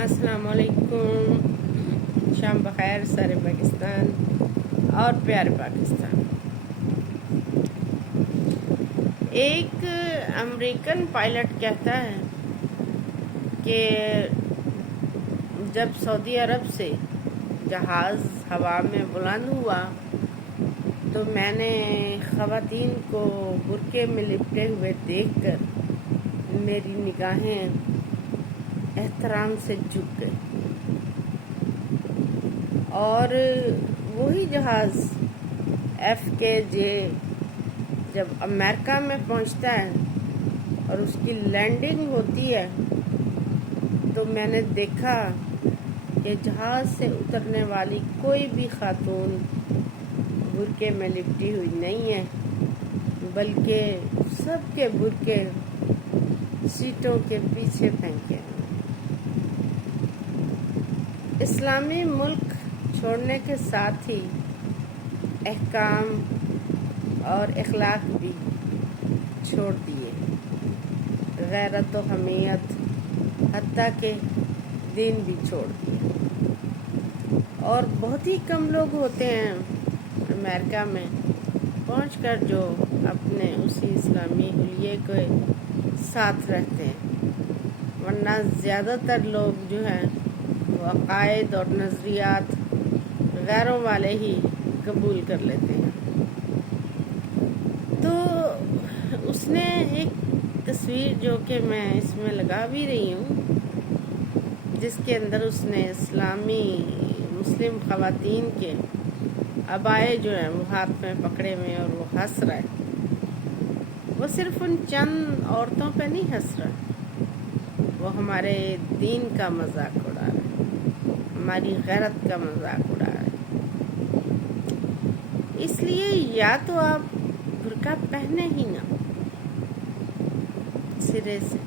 अस्सलाम वालेकुम। शाम बखैर सारे पाकिस्तान और प्यारे पाकिस्तान। एक अमेरिकन पायलट कहता है कि जब सऊदी अरब से जहाज़ हवा में बुलंद हुआ तो मैंने ख़वातीन को बुर्के में लिपटे हुए देखकर मेरी निगाहें एहतराम से झुक गई। और वही जहाज़ FKJ जब अमेरिका में पहुंचता है और उसकी लैंडिंग होती है तो मैंने देखा कि जहाज़ से उतरने वाली कोई भी खातून बुर्के में लिपटी हुई नहीं है, बल्कि सबके बुर्के सीटों के पीछे फेंके हैं। इस्लामी मुल्क छोड़ने के साथ ही अहकाम और अखलाक भी छोड़ दिए, गैरत व हमीयत हत्ता के दीन भी छोड़ दिए। और बहुत ही कम लोग होते हैं अमेरिका में पहुंचकर जो अपने उसी इस्लामी हुलिये के साथ रहते हैं, वरना ज़्यादातर लोग जो हैं वो अकायद और नज़रियात गैरों वाले ही कबूल कर लेते हैं। तो उसने एक तस्वीर जो कि मैं इसमें लगा भी रही हूँ, जिसके अंदर उसने इस्लामी मुस्लिम ख़वातीन के अबाए जो हैं वो हाथ में पकड़े हुए और वो हंस रहा है। वो सिर्फ उन चंद औरतों पे नहीं हंस रहा, वो हमारे दीन का मजाक उड़ा रहा है, हमारी गैरत का मजाक उड़ा रहा है। इसलिए या तो आप बुर्का पहने ही ना सिरे से,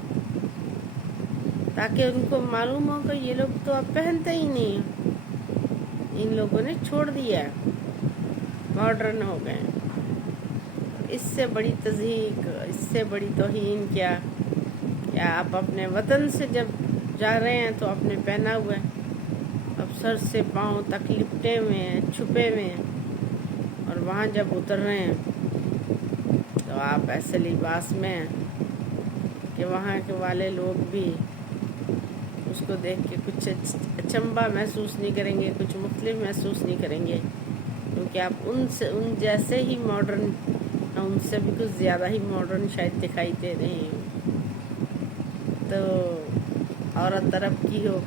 ताकि उनको मालूम हो कि ये लोग तो अब पहनते ही नहीं हैं, इन लोगों ने छोड़ दिया है, मॉडर्न हो गए। इससे बड़ी तज़हीक, इससे बड़ी तौहीन क्या आप अपने वतन से जब जा रहे हैं तो अपने पहना हुआ है, अब सर से पाँव तक लिपटे हुए हैं, छुपे हुए हैं, और वहाँ जब उतर रहे हैं तो आप ऐसे लिबास में हैं कि वहाँ के वाले लोग भी उसको देख के कुछ अचंभा महसूस नहीं करेंगे, कुछ मुख्तलिफ महसूस नहीं करेंगे, क्योंकि आप उन जैसे ही मॉडर्न, उनसे भी कुछ ज़्यादा ही मॉडर्न शायद दिखाई दे रहे हैं। तो औरत अरब की हो,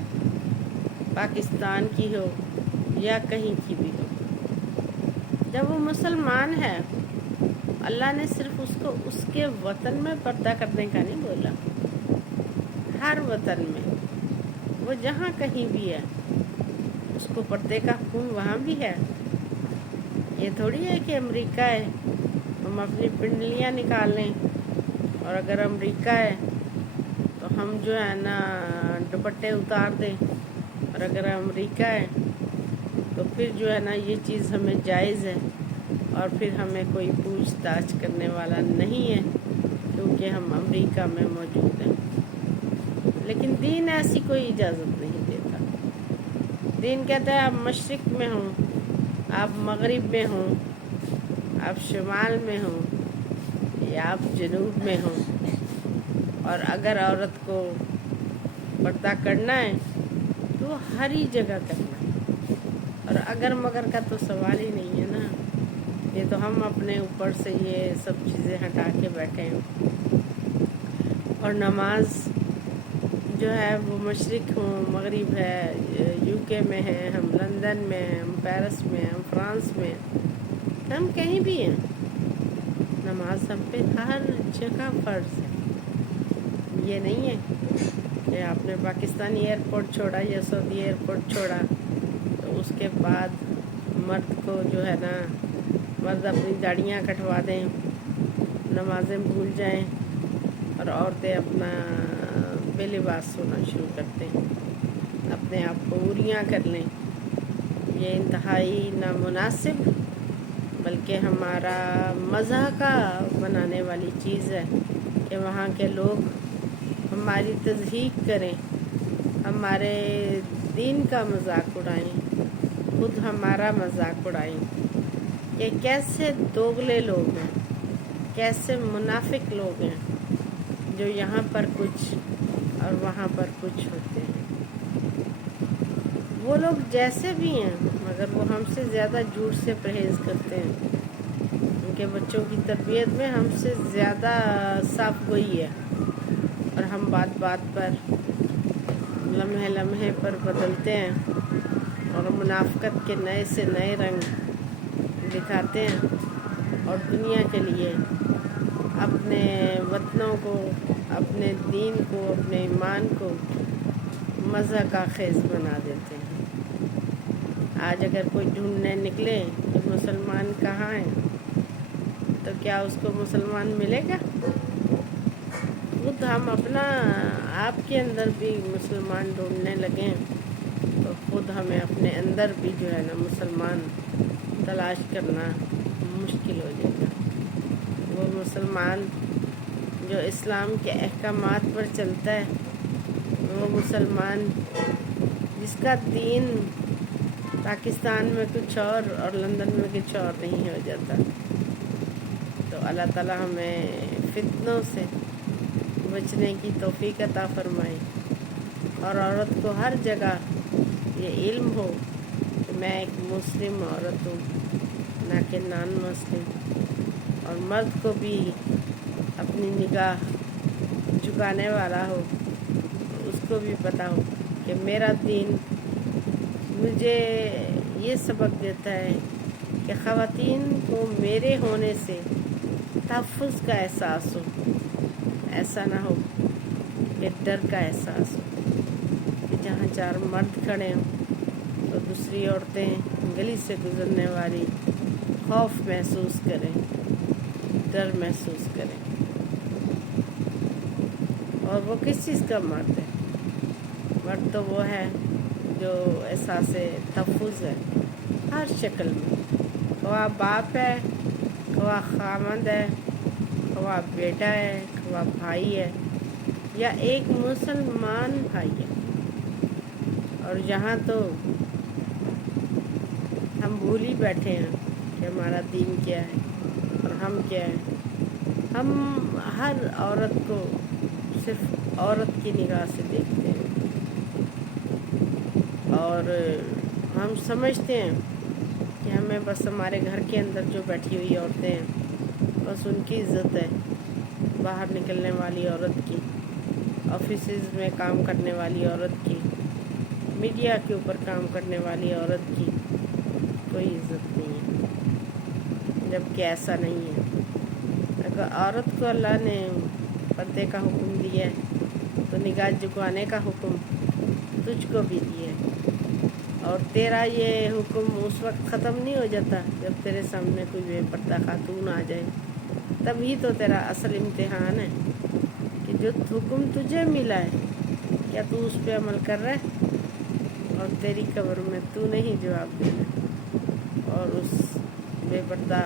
पाकिस्तान की हो या कहीं की भी हो, जब वो मुसलमान है, अल्लाह ने सिर्फ उसको उसके वतन में पर्दा करने का नहीं बोला, हर वतन में, वो जहाँ कहीं भी है उसको पर्दे का हुक्म वहाँ भी है। ये थोड़ी है कि अमेरिका है हम अपनी पिंडलियाँ निकाल लें, और अगर अमेरिका है तो हम जो है ना दुपट्टे उतार दें, और अगर अमेरिका है तो फिर जो है ना ये चीज़ हमें जायज़ है, और फिर हमें कोई पूछताछ करने वाला नहीं है क्योंकि हम अमेरिका में मौजूद हैं। लेकिन दीन ऐसी कोई इजाज़त नहीं देता। दीन कहता है आप मशरिक़ में हों, आप मगरिब में हों, आप शुमाल में हों या आप जनूब में हों, और अगर औरत को पर्दा करना है तो हर ही जगह करना है, और अगर मगर का तो सवाल ही नहीं है ना। ये तो हम अपने ऊपर से ये सब चीज़ें हटा के बैठे हैं। और नमाज जो है वो मशरिक़ हो, मगरिब है, UK में है, हम लंदन में हैं, हम पेरिस में हैं, हम फ्रांस में हैं, हम कहीं भी हैं, नमाज हम पे हर जगह फ़र्ज़ है। ये नहीं है कि आपने पाकिस्तानी एयरपोर्ट छोड़ा या सऊदी एयरपोर्ट छोड़ा तो उसके बाद मर्द को जो है ना, मर्द अपनी दाढ़ियाँ कटवा दें, नमाज़ें भूल जाएं, और औरतें अपना बेलिबास सोना शुरू कर दें, अपने आप को उरियाँ कर लें। ये इंतहाई नामुनासिब, बल्कि हमारा मज़ाका बनाने वाली चीज़ है कि वहाँ के लोग हमारी तज़हीक करें, ہمارے دین کا مذاق اڑائیں، خود ہمارا مذاق اڑائیں کہ کیسے دوغلے لوگ ہیں، کیسے منافق لوگ ہیں جو یہاں پر کچھ اور وہاں پر کچھ ہوتے ہیں۔ وہ لوگ جیسے بھی ہیں مگر وہ ہم سے زیادہ جھوٹ سے پرہیز کرتے ہیں، ان کے بچوں کی تربیت میں ہم سے زیادہ صاف گوئی ہے، اور ہم بات بات پر لمحے لمحے پر بدلتے ہیں اور منافقت کے نئے سے نئے رنگ دکھاتے ہیں، اور دنیا کے لیے اپنے وطنوں کو، اپنے دین کو، اپنے ایمان کو مذاق کا خیز بنا دیتے ہیں۔ آج اگر کوئی ڈھونڈنے نکلے کہ مسلمان کہاں ہیں تو کیا اس کو مسلمان ملے گا؟ خود ہم اپنا آپ کے اندر بھی مسلمان ڈھونڈنے لگیں تو خود ہمیں اپنے اندر بھی جو ہے نا مسلمان تلاش کرنا مشکل ہو جائے گا۔ وہ مسلمان جو اسلام کے احکامات پر چلتا ہے، وہ مسلمان جس کا دین پاکستان میں کچھ اور لندن میں کچھ اور نہیں ہو جاتا۔ تو اللہ تعالیٰ ہمیں فتنوں سے بچنے کی توفیق عطا فرمائے، اور عورت کو ہر جگہ یہ علم ہو کہ میں ایک مسلم عورت ہوں، نہ کہ نان مسلم، اور مرد کو بھی اپنی نگاہ جھکانے والا ہو، اس کو بھی پتہ ہو کہ میرا دین مجھے یہ سبق دیتا ہے کہ خواتین کو میرے ہونے سے تحفظ کا احساس ہو، ایسا نہ ہو کہ ڈر کا احساس ہو کہ جہاں چار مرد کھڑے ہوں تو دوسری عورتیں گلی سے گزرنے والی خوف محسوس کریں، ڈر محسوس کریں۔ اور وہ کس چیز کا مرد ہے؟ مرد تو وہ ہے جو احساس تحفظ ہے ہر شکل میں، خواہ باپ ہے، خواہ خامند ہے، خواہ بیٹا ہے، خواہ بھائی ہے، یا ایک مسلمان بھائی ہے۔ اور یہاں تو ہم بھول ہی بیٹھے ہیں کہ ہمارا دین کیا ہے اور ہم کیا ہے۔ ہم ہر عورت کو صرف عورت کی نگاہ سے دیکھتے ہیں، اور ہم سمجھتے ہیں کہ ہمیں بس ہمارے گھر کے اندر جو بیٹھی ہوئی عورتیں ہیں بس ان کی عزت ہے، باہر نکلنے والی عورت کی، آفیسز میں کام کرنے والی عورت کی، میڈیا کے اوپر کام کرنے والی عورت کی کوئی عزت نہیں ہے، جبکہ ایسا نہیں ہے۔ اگر عورت کو اللہ نے پردے کا حکم دیا ہے تو نگاہ جھکانے کا حکم تجھ کو بھی دیا ہے، اور تیرا یہ حکم اس وقت ختم نہیں ہو جاتا جب تیرے سامنے کوئی بے پردہ خاتون آ جائے، تبھی تو تیرا اصل امتحان ہے کہ جو حکم تجھے ملا ہے کیا تو اس پہ عمل کر رہا ہے، اور تیری قبر میں تو نہیں جواب دینا، اور اس بے پردہ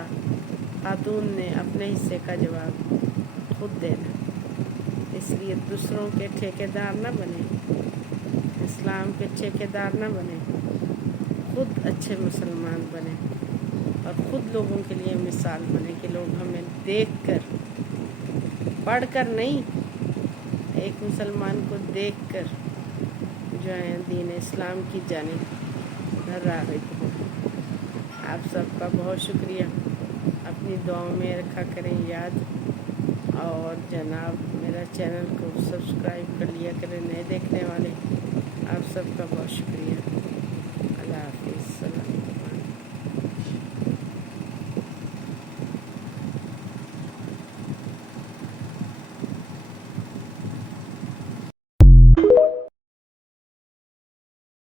خاتون نے اپنے حصے کا جواب خود دینا۔ اس لیے دوسروں کے ٹھیکیدار نہ بنے، اسلام کے ٹھیکیدار نہ بنے، خود اچھے مسلمان بنے اور خود لوگوں کے لیے مثال بنے کہ لوگ ہمیں دیکھ کر، پڑھ کر نہیں، ایک مسلمان کو دیکھ کر جو ہے دین اسلام کی جانب راغب ہوں۔ آپ سب کا بہت شکریہ، اپنی دعاؤں میں رکھا کریں یاد، اور جناب میرا چینل کو سبسکرائب کر لیا کریں نئے دیکھنے والے۔ آپ سب کا بہت شکریہ۔ اللہ حافظ۔